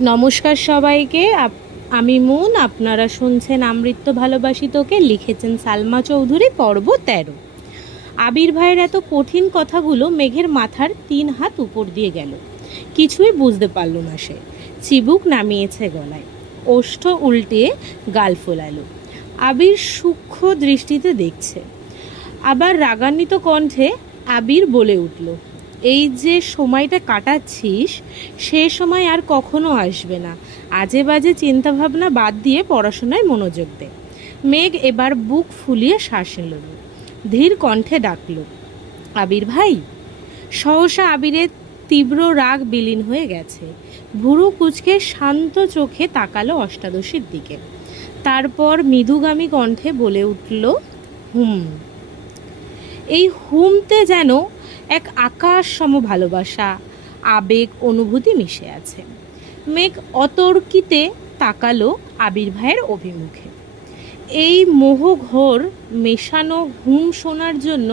নমস্কার সবাইকে। আমি মুন, আপনারা শুনছেন আমৃত্য ভালোবাসি তোকে, লিখেছেন সালমা চৌধুরী, পর্ব 13। আবির ভাইয়ের এত কঠিন কথাগুলো মেঘের মাথার 3 হাত উপর দিয়ে গেল। কিছুই বুঝতে পারল না সে। চিবুক নামিয়েছে গলায়, ওষ্ঠ উল্টিয়ে গাল ফোলালো। আবির সূক্ষ্ম দৃষ্টিতে দেখছে। আবার রাগান্বিত কণ্ঠে আবির বলে উঠল, এই যে সময়টা কাটাচ্ছিস সে সময় আর কখনো আসবে না। আজে বাজে চিন্তাভাবনা বাদ দিয়ে পড়াশোনায় মনোযোগ দে। মেঘ এবার বুক ফুলিয়ে শ্বাস নিল, ধীর কণ্ঠে ডাকল, আবির ভাই। সহসা আবিরের তীব্র রাগ বিলীন হয়ে গেছে। ভুরু কুঁচকে শান্ত চোখে তাকালো অষ্টাদশীর দিকে। তারপর মৃদুগামী কণ্ঠে বলে উঠল, হুম। এই হুমতে যেন এক আকাশ সম ভালোবাসা, আবেগ, অনুভূতি মিশে আছে। মেঘ অতর্কিতে তাকালো আবির ভাইয়ের অভিমুখে। এই মোহঘোর মেশানো হুম শোনার জন্য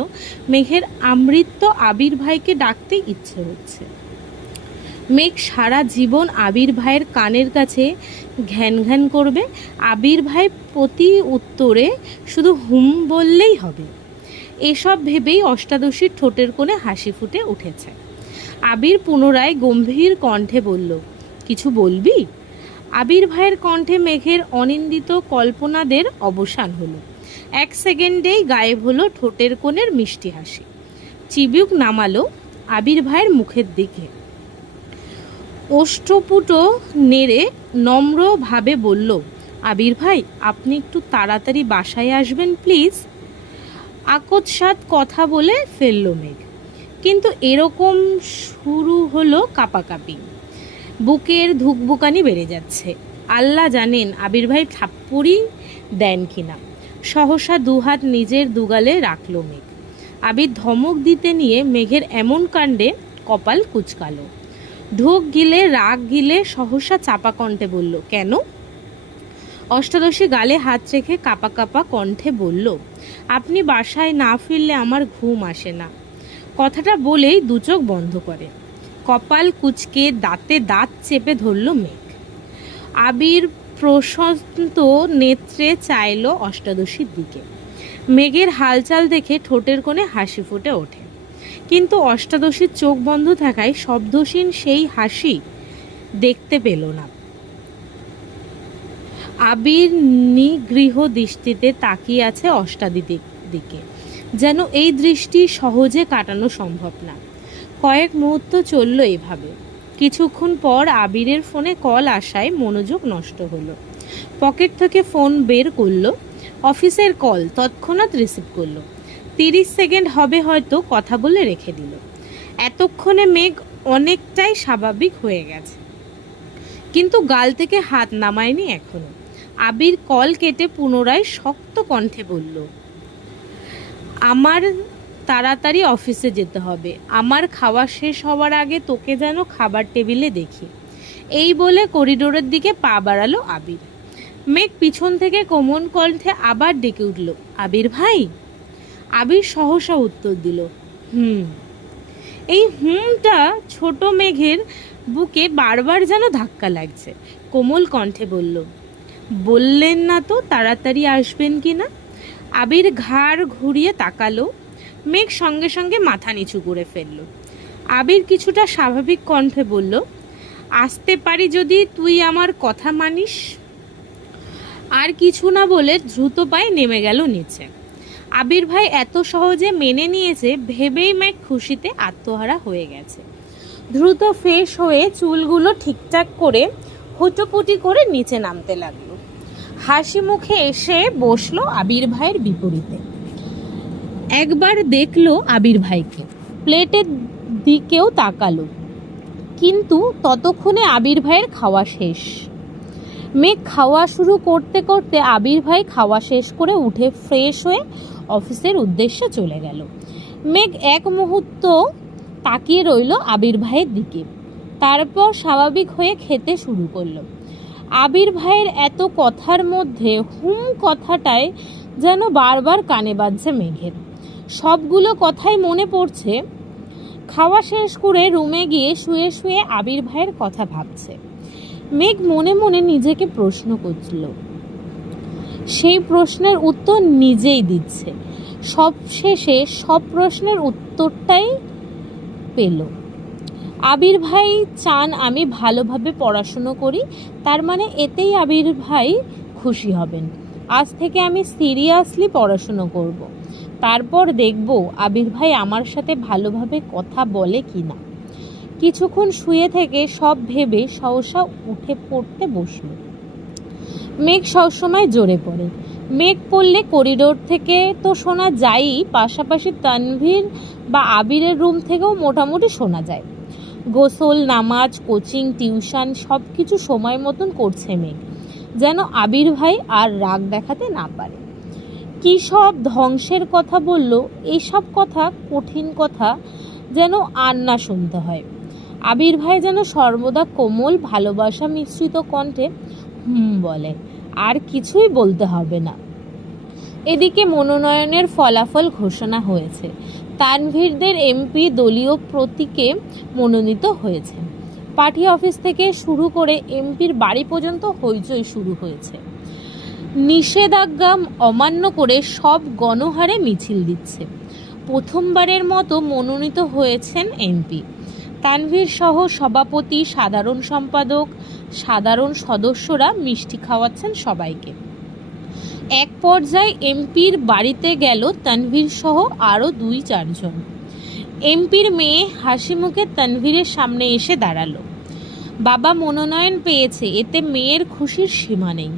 মেঘের আমৃত্য আবির ভাইকে ডাকতে ইচ্ছে হচ্ছে। মেঘ সারা জীবন আবির ভাইয়ের কানের কাছে ঘ্যান ঘ্যান করবে। আবির ভাই প্রতি উত্তরে শুধু হুম বললেই হবে। এসব ভেবেই অষ্টাদশীর ঠোঁটের কোণে হাসি ফুটে উঠেছে। আবির পুনরায় গম্ভীর কণ্ঠে বলল, কিছু বলবি? আবির ভাইয়ের কণ্ঠে মেঘের অনিন্দিত কল্পনাদের অবসান হলো। 1 সেকেন্ডেই গায়েব হলো ঠোঁটের কোণের মিষ্টি হাসি। চিবুক নামালো আবির ভাইয়ের মুখের দিকে, ওষ্ঠপুটো নেড়ে নম্রভাবে বলল, আবির ভাই, আপনি একটু তাড়াতাড়ি বাসায় আসবেন প্লিজ। আকস্মাৎ কথা বলে ফেলল মেঘ, কিন্তু এরকম শুরু হলো কাঁপাকাঁপি। বুকের ধুকবুকানি বেড়ে যাচ্ছে। আল্লাহ জানেন আবির ভাই থাপ্পড়ই দেন কিনা। সহসা দুহাত নিজের দুগালে রাখল মেঘ। আবির ধমক দিতে নিয়ে মেঘের এমন কাণ্ডে কপাল কুচকালো। ঢোক গিলে রাগ গিলে সহসা চাপা কণ্ঠে বলল, কেন? অষ্টাদশী গালে হাত রেখে কাঁপা কাঁপা কণ্ঠে বলল, আপনি বাসায় না ফিরলে আমার ঘুম আসে না। কথাটা বলেই দুচোখ বন্ধ করে কপাল কুঁচকে দাঁতে দাঁত চেপে ধরল মেঘ। আবির প্রশান্ত নেত্রে চাইল অষ্টাদশীর দিকে। মেঘের হালচাল দেখে ঠোঁটের কোণে হাসি ফুটে ওঠে, কিন্তু অষ্টাদশীর চোখ বন্ধ থাকায় শব্দহীন সেই হাসি দেখতে পেল না। আবির নিগৃহ দৃষ্টিতে তাকিয়ে আছে অষ্টাদিদির দিকে, যেন এই দৃষ্টি সহজে কাটানো সম্ভব না। কয়েক মুহূর্ত চলল এভাবে। কিছুক্ষণ পর আবিরের ফোনে কল আসায় মনোযোগ নষ্ট হলো। পকেট থেকে ফোন বের করলো। অফিসের কল, তৎক্ষণাৎ রিসিভ করলো। 30 সেকেন্ড হবে হয়তো, কথা বলে রেখে দিল। এতক্ষণে মেঘ অনেকটাই স্বাভাবিক হয়ে গেছে, কিন্তু গাল থেকে হাত নামায়নি এখনো। আবির কল কেটে পুনরায় শক্ত কণ্ঠে বলল, আমার তাড়াতাড়ি অফিসে যেতে হবে। আমার খাওয়া শেষ হওয়ার আগে তোকে যেন খাবার টেবিলে দেখি। এই বলে করিডোরের দিকে পা বাড়ালো আবির। মেঘ পিছন থেকে কোমল কণ্ঠে আবার ডেকে উঠল, আবির ভাই। আবির সহসা উত্তর দিল, হুম। এই হুমটা ছোট মেঘের বুকে বারবার যেন ধাক্কা লাগছে। কোমল কণ্ঠে বলল, বললেন না তো তাড়াতাড়ি আসবেন কি না? আবির ঘাড় ঘুরিয়ে তাকালো। মেঘ সঙ্গে সঙ্গে মাথা নিচু করে ফেলল। আবির কিছুটা স্বাভাবিক কণ্ঠে বলল, আসতে পারি যদি তুই আমার কথা মানিস। আর কিছু না বলে দ্রুত পায়ে নেমে গেল নিচে। আবির ভাই এত সহজে মেনে নিয়েছে ভেবেই মেঘ খুশিতে আত্মহারা হয়ে গেছে। দ্রুত ফ্রেশ হয়ে চুলগুলো ঠিকঠাক করে হুটোপুটি করে নিচে নামতে লাগলো। হাসি মুখে এসে বসলো আবির ভাইয়ের বিপরীতে। একবার দেখলো আবির ভাইকে, প্লেটের দিকেও তাকালো, কিন্তু ততক্ষণে আবির ভাইয়ের খাওয়া শেষ। মেঘ খাওয়া শুরু করতে করতে আবির ভাই খাওয়া শেষ করে উঠে ফ্রেশ হয়ে অফিসের উদ্দেশ্যে চলে গেল। মেঘ এক মুহূর্ত তাকিয়ে রইল আবির ভাইয়ের দিকে, তারপর স্বাভাবিক হয়ে খেতে শুরু করলো। আবির ভাইয়ের এত কথার মধ্যে হুম কথাটায় যেন বারবার কানে বাজছে মেঘের। সবগুলো কথাই মনে পড়ছে। খাওয়া শেষ করে রুমে গিয়ে শুয়ে শুয়ে আবির ভাইয়ের কথা ভাবছে। মেঘ মনে মনে নিজেকে প্রশ্ন করছিল, সেই প্রশ্নের উত্তর নিজেই দিচ্ছে। সব শেষে সব প্রশ্নের উত্তরটাই পেল। আবির ভাই চান আমি ভালোভাবে পড়াশুনো করি, তার মানে এতেই আবির ভাই খুশি হবেন। আজ থেকে আমি সিরিয়াসলি পড়াশুনো করব, তারপর দেখব আবির ভাই আমার সাথে ভালোভাবে কথা বলে কি না। কিছুক্ষণ শুয়ে থেকে সব ভেবে সহসা উঠে পড়তে বসল। মেঘ সবসময় জোরে পড়ে। মেঘ পড়লে করিডোর থেকে তো শোনা যায়ই, পাশাপাশি তানভীর বা আবিরের রুম থেকেও মোটামুটি শোনা যায়। গোসল, নামাজ, কোচিং, টিউশন সব কিছু সময় মতন করছে মেঘ, যেন আবির ভাই আর রাগ দেখাতে না পারে। কী সব ধ্বংসের কথা বলল, এইসব কথা, কঠিন কথা যেন আর না শুনতে হয়। আবির ভাই যেন সর্বদা কোমল ভালোবাসা মিশ্রিত কণ্ঠে বলে, আর কিছুই বলতে হবে না। এদিকে মনোনয়নের ফলাফল ঘোষণা হয়েছে। তানভীরদের এমপি দলীয় প্রতীকে মনোনীত হয়েছে। পার্টি অফিস থেকে শুরু করে এমপির বাড়ি পর্যন্ত হইচই শুরু হয়েছে। নিষেধাজ্ঞা অমান্য করে সব গণহারে মিছিল দিচ্ছে। প্রথমবারের মতো মনোনীত হয়েছেন এমপি। তানভীর সহ সভাপতি, সাধারণ সম্পাদক, সাধারণ সদস্যরা মিষ্টি খাওয়াচ্ছেন সবাইকে। এক পর্যায়ে এমপির বাড়িতে গেল তানভীর সহ আরও 2-4 জন। এমপির মেয়ে হাসি মুখে তানভীরের সামনে এসে দাঁড়ালো। বাবা মনোনয়ন পেয়েছে, এতে মেয়ের খুশির সীমা নেই।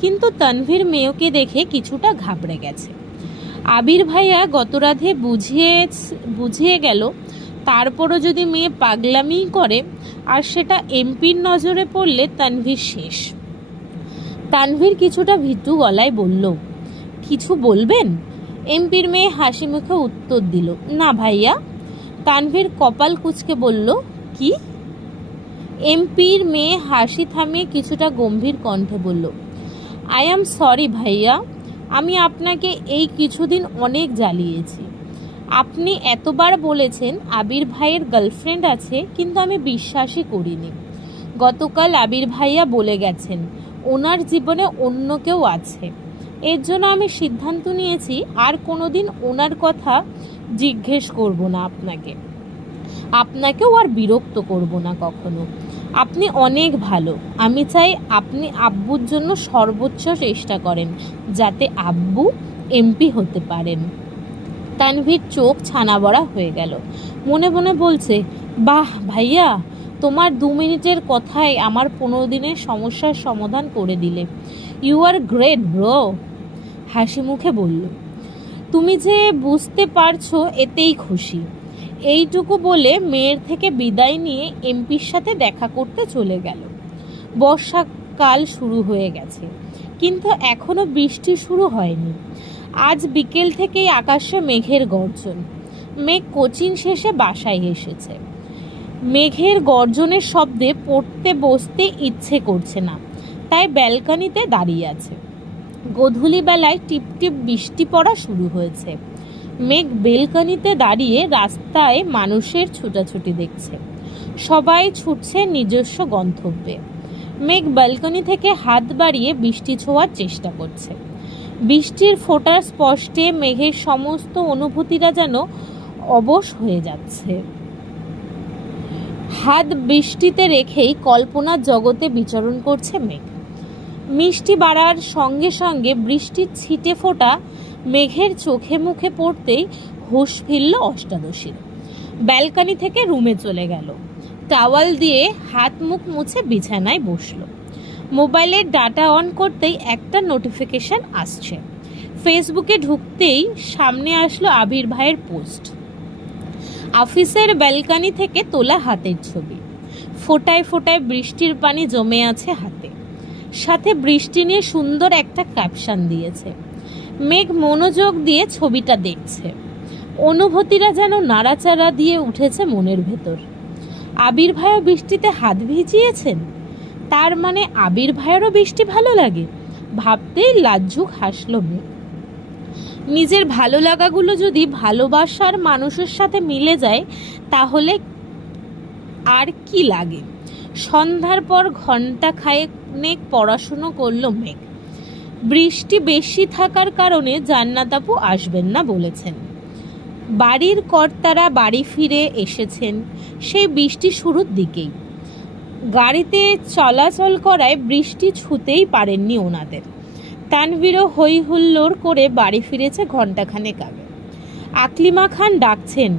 কিন্তু তানভীর মেয়েকে দেখে কিছুটা ঘাবড়ে গেছে। আবির ভাইয়া গত রাতে বুঝিয়ে গেল, তারপরও যদি মেয়ে পাগলামি করে আর সেটা এমপির নজরে পড়লে তানভীর শেষ। তানভীর কিছুটা ভীতু গলায় বলল, কিছু বলবেন? এমপির মেয়ে হাসি মুখে উত্তর দিল, না ভাইয়া। তানভীর কপাল কুঁচকে বলল, কি? এমপির মেয়ে হাসি থামিয়ে কিছুটা গম্ভীর কণ্ঠে বলল, আই অ্যাম সরি ভাইয়া, আমি আপনাকে এই কিছুদিন অনেক জ্বালিয়েছি। আপনি এতবার বলেছেন আবির ভাইয়ের গার্লফ্রেন্ড আছে, কিন্তু আমি বিশ্বাসই করিনি। গতকাল আবির ভাইয়া বলে গেছেন ওনার জীবনে অন্য কেউ আছে। এর জন্য আমি সিদ্ধান্ত নিয়েছি আর কোনোদিন ওনার কথা জিজ্ঞেস করব না আপনাকেও আর বিরক্ত করব না কখনো। আপনি অনেক ভালো। আমি চাই আপনি আব্বুর জন্য সর্বোচ্চ চেষ্টা করেন, যাতে আব্বু এমপি হতে পারেন। তানভীর চোখ ছানাবড়া হয়ে গেল। মনে মনে বলছে, বাহ ভাইয়া, তোমার 2 মিনিটের কথায় আমার 15 দিনের সমস্যার সমাধান করে দিলে। You are great bro. হাসি মুখে বলল, তুমি যে বুঝতে পারছো এতেই খুশি। এইটুকু বলে মেয়ের থেকে বিদায় নিয়ে এমপির সাথে দেখা করতে চলে গেল। বর্ষাকাল শুরু হয়ে গেছে, কিন্তু এখনো বৃষ্টি শুরু হয়নি। আজ বিকেল থেকেই আকাশে মেঘের গর্জন। মেঘ কোচিং শেষে বাসায় এসেছে। মেঘের গর্জনের শব্দে পড়তে বসতে ইচ্ছে করছে না, তাই ব্যালকনিতে দাঁড়িয়ে আছে। গোধূলি বেলায় টিপটিপ বৃষ্টি পড়া শুরু হয়েছে। মেঘ বেলকনিতে দাঁড়িয়ে রাস্তায় মানুষের ছোটাছুটি দেখছে। সবাই ছুটছে নিজস্ব গন্তব্যে। মেঘ ব্যালকনি থেকে হাত বাড়িয়ে বৃষ্টি ছোঁয়ার চেষ্টা করছে। বৃষ্টির ফোঁটার স্পর্শে মেঘের সমস্ত অনুভূতিরা যেন অবশ হয়ে যাচ্ছে। হাত বৃষ্টিতে রেখেই কল্পনার জগতে বিচরণ করছে মেঘ। মিষ্টি বাড়ার সঙ্গে সঙ্গে বৃষ্টির ছিটে ফোঁটা মেঘের চোখে মুখে পড়তেই হুঁশ ফিরল অষ্টাদশীর। ব্যালকনি থেকে রুমে চলে গেল। টাওয়াল দিয়ে হাত মুখ মুছে বিছানায় বসলো। মোবাইলের ডাটা অন করতেই একটা নোটিফিকেশন আসছে। ফেসবুকে ঢুকতেই সামনে আসলো আবির ভাইয়ের পোস্ট। অফিসের ব্যালকনি থেকে তোলা হাতের ছবি। ফোঁটায় ফোঁটায় বৃষ্টির পানি জমে আছে হাতে। সাথে বৃষ্টি নিয়ে সুন্দর একটা ক্যাপশন দিয়েছে। মেঘ মনোযোগ দিয়ে ছবিটা দেখছে। অনুভূতিরা যেন নাড়াচাড়া দিয়ে উঠেছে মনের ভেতর। আবির ভাইও বৃষ্টিতে হাত ভিজিয়েছেন, তার মানে আবির ভাইয়েরও বৃষ্টি ভালো লাগে। ভাবতেই লাজ্জুক হাসল মেঘ। নিজের ভালো লাগাগুলো যদি ভালোবাসার মানুষের সাথে মিলে যায় তাহলে আর কি লাগে। সন্ধ্যার পর ঘন্টা খানেক পড়াশুনো করলো মেঘ। বৃষ্টি বেশি থাকার কারণে জান্নাত আপু আসবেন না বলেছেন। বাড়ির কর্তারা বাড়ি ফিরে এসেছেন সেই বৃষ্টি শুরুর দিকেই। গাড়িতে চলাচল করায় বৃষ্টি ছুতেই পারেননি ওনাদের। তানভীরও হই হুল্লোড় করে বাড়ি ফিরেছে ঘণ্টাখানেক আগে। আকলিমা খান ডাকছেন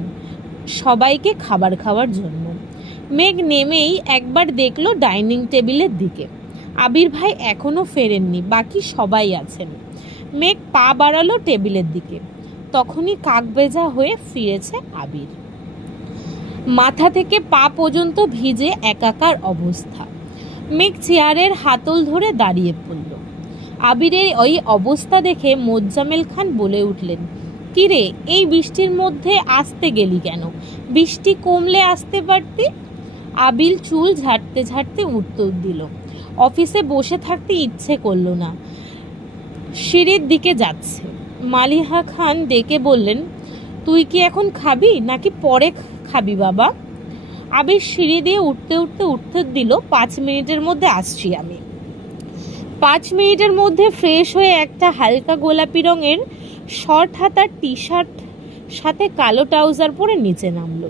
সবাইকে খাবার খাওয়ার জন্য। মেঘ নেমেই একবার দেখলো ডাইনিং টেবিলের দিকে। আবির ভাই এখনও ফেরেননি, বাকি সবাই আছেন। মেঘ পা বাড়ালো টেবিলের দিকে, তখনই কাকভেজা হয়ে ফিরেছে আবির। মাথা থেকে পা পর্যন্ত ভিজে একাকার অবস্থা। মেঘ চেয়ারের হাতল ধরে দাঁড়িয়ে পড়ল। আবিরের ওই অবস্থা দেখে মোজাম্মেল খান বলে উঠলেন, কিরে এই বৃষ্টির মধ্যে আসতে গেলি কেন? বৃষ্টি কমলে আসতে পারতি। আবির চুল ঝাড়তে ঝাড়তে উত্তর দিল, অফিসে বসে থাকতে ইচ্ছে করলো না, সিঁড়ির দিকে যাচ্ছে। মালিহা খান ডেকে বললেন, তুই কি এখন খাবি নাকি পরে খাবি বাবা? আবির সিঁড়ি দিয়ে উঠতে উঠতে উত্তর দিল, 5 মিনিটের মধ্যে আসছি আমি। 5 মিনিটের মধ্যে ফ্রেশ হয়ে একটা হালকা গোলাপি রঙের শর্ট হাতার টি শার্ট সাথে কালো ট্রাউজার পরে নিচে নামলো।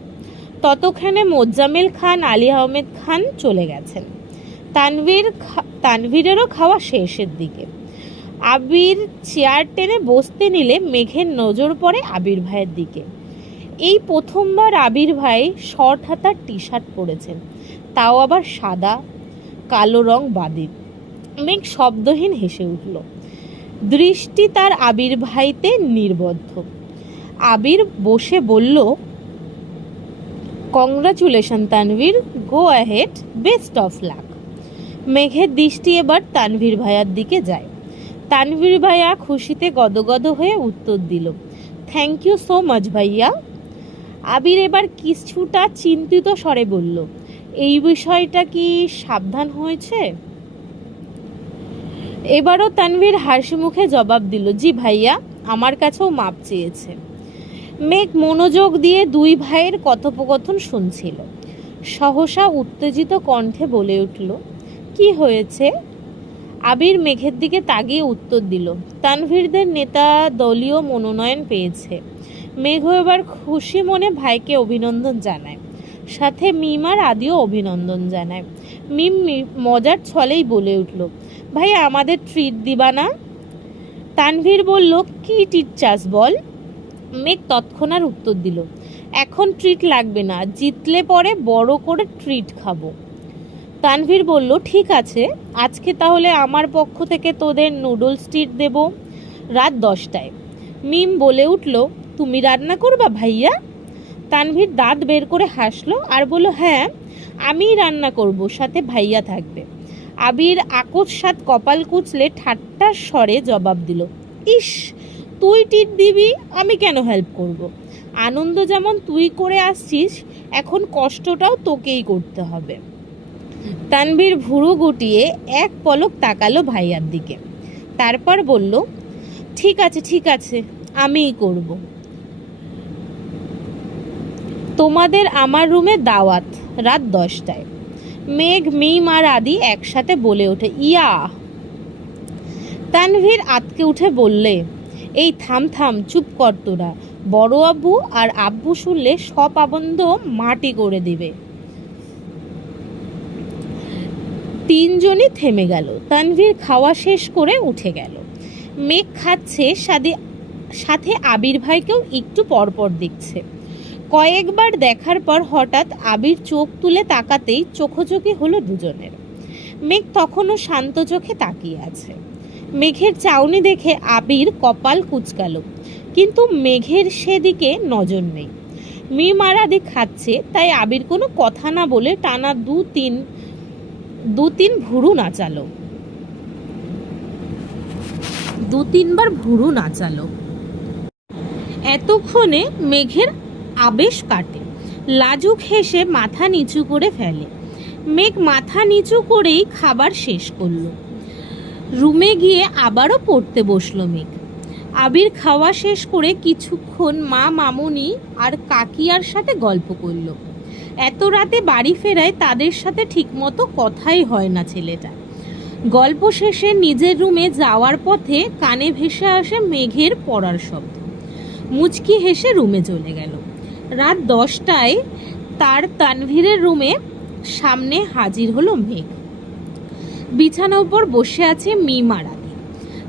ততক্ষণে মোজাম্মেল খান, আলী আহমেদ খান চলে গেছেন। তানভীরেরও খাওয়া শেষের দিকে। আবির চেয়ার টেনে বসতে নিলে মেঘের নজর পড়ে আবির ভাইয়ের দিকে। এই প্রথমবার আবির ভাই শর্ট হাতার টি শার্ট পরেছেন, তাও আবার সাদা, কালো রং বাদে। মেঘ শব্দহীন হেসে উঠল। দৃষ্টি তার আবির ভাইতে নির্বদ্ধ। আবির বসে বলল, congratulation Tanvir, go ahead, best of luck. মেঘের দৃষ্টি এবার তানভীর ভাইয়ার দিকে যায়। তানভীর ভাইয়া খুশিতে গদগদ হয়ে উত্তর দিল, থ্যাংক ইউ সো মাচ ভাইয়া। আবির এবার কিছুটা চিন্তিত স্বরে বলল, এই বিষয়টা কি সাবধান হয়েছে? এবারও তানভীর হাসি মুখে জবাব দিল, জি ভাইয়া, আমার কাছেও মাপ চেয়েছে। মেঘ মনোযোগ দিয়ে দুই ভাইয়ের কথোপকথন শুনছিল। সহসা উত্তেজিত কণ্ঠে বলে উঠল, কি হয়েছে? আবির মেঘের দিকে তাকিয়ে উত্তর দিল, তানভীরদের নেতা দলীয় মনোনয়ন পেয়েছে। মেঘ এবার খুশি মনে ভাইকে অভিনন্দন জানায়, সাথে মিম আর আদিও অভিনন্দন জানায়। মিম মজার ছলেই বলে উঠল, ভাই আমাদের ট্রিট দিবা না? তানভীর বলল, কি ট্রিট চাস বল? মেঘ তৎক্ষণাৎ উত্তর দিল, এখন ট্রিট লাগবে না, জিতলে পরে বড় করে ট্রিট খাবো। তানভীর বলল, ঠিক আছে, আজকে তাহলে আমার পক্ষ থেকে তোদের নুডলস ট্রিট দেব, রাত 10টায়। মিম বলে উঠল, তুমি রান্না করবা ভাইয়া? তানভীর দাঁত বের করে হাসলো আর বলল, হ্যাঁ আমিই রান্না করব, সাথে ভাইয়া থাকবে। আবির আকস্মাৎ কপাল কুচলে ঠাট্টার স্বরে জবাব দিল, ইস, তুই টিট দিবি, আমি কেন হেল্প করব? আনন্দ যেমন তুই করে আসছিস, এখন কষ্টটাও তোকেই করতে হবে। তানভীর ভুরু গুটিয়ে এক পলক তাকালো ভাইয়ার দিকে, তারপর বলল, ঠিক আছে ঠিক আছে, আমিই করব। তোমাদের আমার রুমে দাওয়াত, রাত 10টায়। মেঘ, মিম আর আদি একসাথে বলে ওঠে, ইয়া। তানভীর আতকে উঠে বললে, এই থাম থাম, চুপ কর তোরা, বড় আব্বু আর আব্বু শুনলে সব আবন্ধ মাটি করে দিবে। তিনজনই থেমে গেল। তানভীর খাওয়া শেষ করে উঠে গেল। মেঘ খাচ্ছে, সাথে আবির ভাইকেও একটু পরপর দেখছে। কয়েকবার দেখার পর হঠাৎ আবির চোখ তুলে তাকাতেই চোখোচোখি হলো দুজনের। মেঘ তখনও শান্ত চোখে তাকিয়ে আছে। মেঘের চাউনি দেখে আবির কপাল কুঁচকালো, কিন্তু মেঘের সেদিকে নজর নেই। মিম আর আদি খাচ্ছে, তাই আবির কোনো কথা না বলে টানা দু তিনবার ভুরু নাচালো। এতক্ষণে মেঘের আবেশ কাটে। লাজুক হেসে মাথা নিচু করে ফেলে। মেঘ মাথা নিচু করেই খাবার শেষ করলো। রুমে গিয়ে আবারও পড়তে বসলো মেঘ। আবির খাওয়া শেষ করে কিছুক্ষণ মা, মামুনি আর কাকিয়ার সাথে গল্প করলো। এত রাতে বাড়ি ফেরায় তাদের সাথে ঠিকমতো কথাই হয় না ছেলেটা। গল্প শেষে নিজের রুমে যাওয়ার পথে কানে ভেসে আসে মেঘের পড়ার শব্দ। মুচকি হেসে রুমে চলে গেল। রাত 10টায় তার তানভীরের রুমে সামনে হাজির হলো মেঘ। বিছানার উপর বসে আছে মিম আর আদি।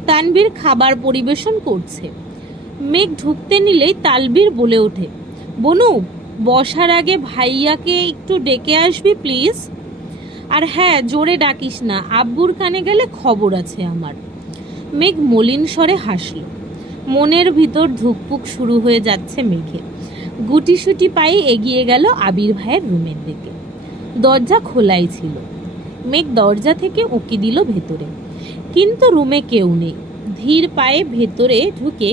তানভীর খাবার পরিবেশন করছে। মেঘ ঢুকতে নিলেই তালবীর বলে ওঠে, বনু, বসার আগে ভাইয়াকে একটু ডেকে আসবি প্লিজ। আর হ্যাঁ, জোরে ডাকিস না, আব্বুর কানে গেলে খবর আছে আমার। মেঘ মলিন স্বরে হাসল। মনের ভিতর ধুকপুক শুরু হয়ে যাচ্ছে মেঘে। গুটিসুটি পায়ে এগিয়ে গেল আবির ভাইয়ের রুমের দিকে। দরজা খোলাই ছিল। মেঘ দরজা থেকে উঁকি দিল ভেতরে, কিন্তু রুমে কেউ নেই। ধীর পায়ে ভেতরে ঢুকে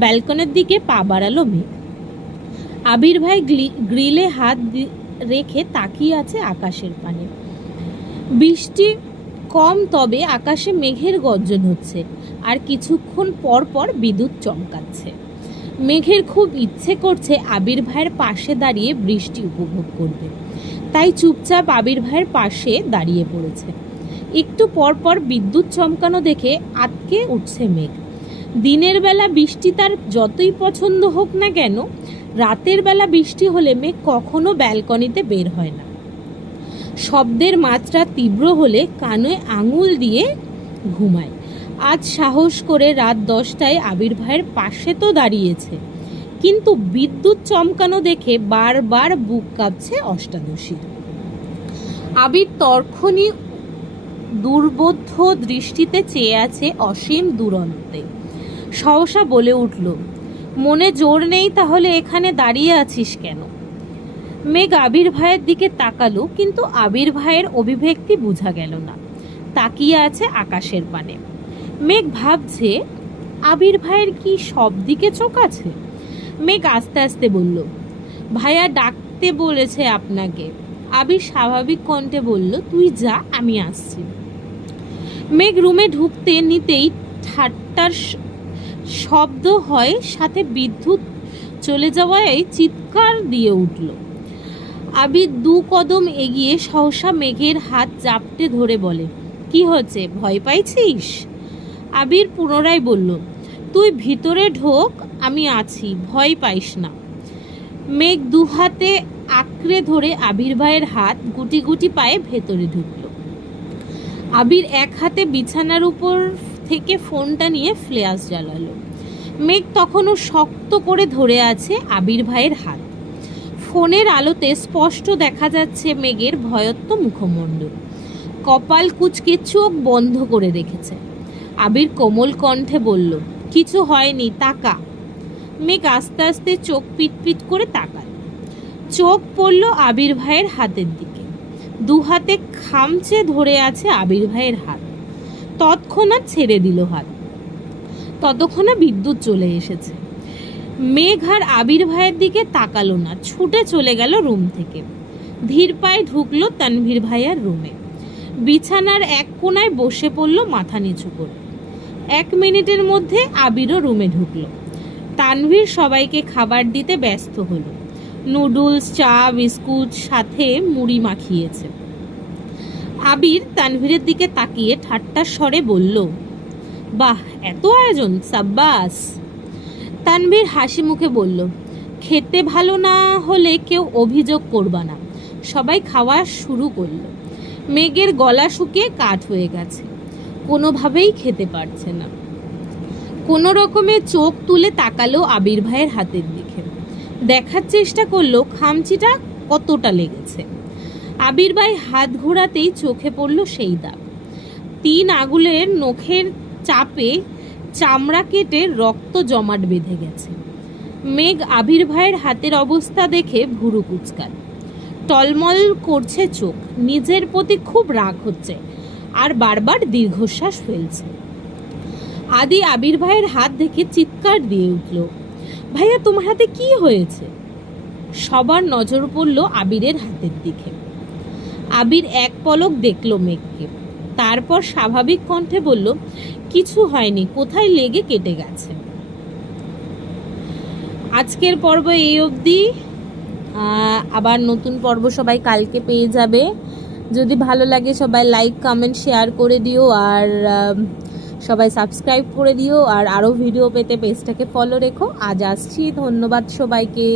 ব্যালকনির দিকে পা বাড়ালো মেঘ। আবির ভাই গ্রিলে হাত রেখে তাকিয়ে আছে আকাশের পানে। বৃষ্টি কম, তবে আকাশে মেঘের গর্জন হচ্ছে, আর কিছুক্ষণ পর পর বিদ্যুৎ চমকাচ্ছে। মেঘের খুব ইচ্ছে করছে আবির ভাইয়ের পাশে দাঁড়িয়ে বৃষ্টি উপভোগ করবে, তাই চুপচাপ আবির ভাইয়ের পাশে দাঁড়িয়ে পড়েছে। একটু পর পর বিদ্যুৎ চমকানো দেখে আটকে উঠছে মেঘ। দিনের বেলা বৃষ্টি তার যতই পছন্দ হোক না কেন, রাতের বেলা বৃষ্টি হলে মেঘ কখনো ব্যালকনিতে বের হয় না। শব্দের মাত্রা তীব্র হলে কানে আঙুল দিয়ে ঘুমায়। আজ সাহস করে রাত 10টায় আবির ভাইয়ের পাশে তো দাঁড়িয়েছে, কিন্তু বিদ্যুৎ চমকানো দেখে বারবার বুক কাঁপছে অষ্টাদশীর। আবির তর্ক্ষণী দুর্বোধ্য দৃষ্টিতে চেয়ে আছে অসীম দুরন্তে। সহসা বলে উঠল, মনে জোর নেই তাহলে এখানে দাঁড়িয়ে আছিস কেন? মেঘ আবির ভাইয়ের দিকে তাকালো, কিন্তু আবির ভাইয়ের অভিব্যক্তি বোঝা গেল না। তাকিয়ে আছে আকাশের পানে। মেঘ ভাবছে, আবির ভাইয়ের কি সব দিকে চোখ আছে? মেঘ আস্তে আস্তে বলল, ভাইয়া ডাকতে বলেছে আপনাকে। আবির স্বাভাবিক কণ্ঠে বলল, তুই যা, আমি আসছি। মেঘ রুমে ঢুকতে নিতেই ঠাট্টার শব্দ হয়, সাথে বিদ্যুৎ চলে যাওয়ায় চিৎকার দিয়ে উঠল। আবির 2 কদম এগিয়ে সহসা মেঘের হাত জাপটে ধরে বলে, কি হচ্ছে, ভয় পাইছিস? আবির পুনরায় বলল, তুই ভিতরে ঢোক, আমি আছি, ভয় পাইস না। মেঘ 2 হাতে আঁকড়ে ধরে আবির ভাইয়ের হাত গুটি গুটি পায়ে ভেতরে ঢুকল। আবির এক হাতে বিছানার উপর থেকে ফোনটা নিয়ে ফ্ল্যাশ জ্বালালো। মেঘ তখনও শক্ত করে ধরে আছে আবির ভাইয়ের হাত। ফোনের আলোতে স্পষ্ট দেখা যাচ্ছে মেঘের ভয়ত্ব মুখমণ্ডল। কপাল কুঁচকে চোখ বন্ধ করে রেখেছে। আবির কোমল কণ্ঠে বলল, কিছু হয়নি, তাকা। মেঘ আস্তে আস্তে চোখ পিটপিট করে তাকাল। চোখ পড়ল আবির ভাইয়ের হাতের দিকে। 2 হাতে খামচে ধরে আছে আবির ভাইয়ের হাত। তৎক্ষণাৎ ছেড়ে দিল হাত। ততক্ষণে বিদ্যুৎ চলে এসেছে। মেঘ আর আবির ভাইয়ের দিকে তাকালো না, ছুটে চলে গেল রুম থেকে। ধীর পায়ে ঢুকলো তানভীর ভাইয়ার রুমে। বিছানার এক কোণায় বসে পড়ল মাথা নিচু করে। 1 মিনিটের মধ্যে আবিরও রুমে ঢুকলো। তানভীর সবাইকে খাবার দিতে ব্যস্ত হলো। নুডলস, চা, বিস্কুট, সাথে মুড়ি মাখিয়েছে। আবির তানভীরের দিকে তাকিয়ে ঠাট্টার স্বরে বলল, বাহ, এত আয়োজন, সাব্বাস। তানভীর হাসি মুখে বলল, খেতে ভালো না হলে কেউ অভিযোগ করবা না। সবাই খাওয়া শুরু করলো। মেঘের গলা শুকিয়ে কাঠ হয়ে গেছে, কোনোভাবেই খেতে পারছে না। কোনো রকমে চোখ তুলে তাকালো আবির ভাইয়ের হাতের দিকে। দেখার চেষ্টা করলো খামচিটা কতটা লেগেছে। আবির ভাই হাত ঘোরাতেই চোখে পড়ল সেই দাগ। 3 আঙুলের নখের চাপে চামড়া কেটে রক্ত জমাট বেঁধে গেছে। মেঘ আবির ভাইয়ের হাতের অবস্থা দেখে ভুরু কুঁচকাল। টলমল করছে চোখ। নিজের প্রতি খুব রাগ হচ্ছে, আর বারবার দীর্ঘশ্বাস ফেলছে। আদি আবির ভাইয়ের হাত দেখে চিৎকার দিয়ে উঠল, ভাইয়া, তোমার হাতে কি হয়েছে? সবার নজর পড়ল আবিরের হাতের দিকে। আবির এক পলক দেখল মেঘকে, তারপর স্বাভাবিক কণ্ঠে বলল, কিছু হয়নি, কোথায় লেগে কেটে গেছে। আজকের পর্ব এই অবধি। আবার নতুন পর্ব সবাই কালকে পেয়ে যাবে। যদি ভালো লাগে সবাই লাইক কমেন্ট শেয়ার করে দিও, আর সবাই সাবস্ক্রাইব করে দিও, আর আরও ভিডিও পেতে পেজটাকে ফলো রেখো। আজ আসছি, ধন্যবাদ সবাইকে।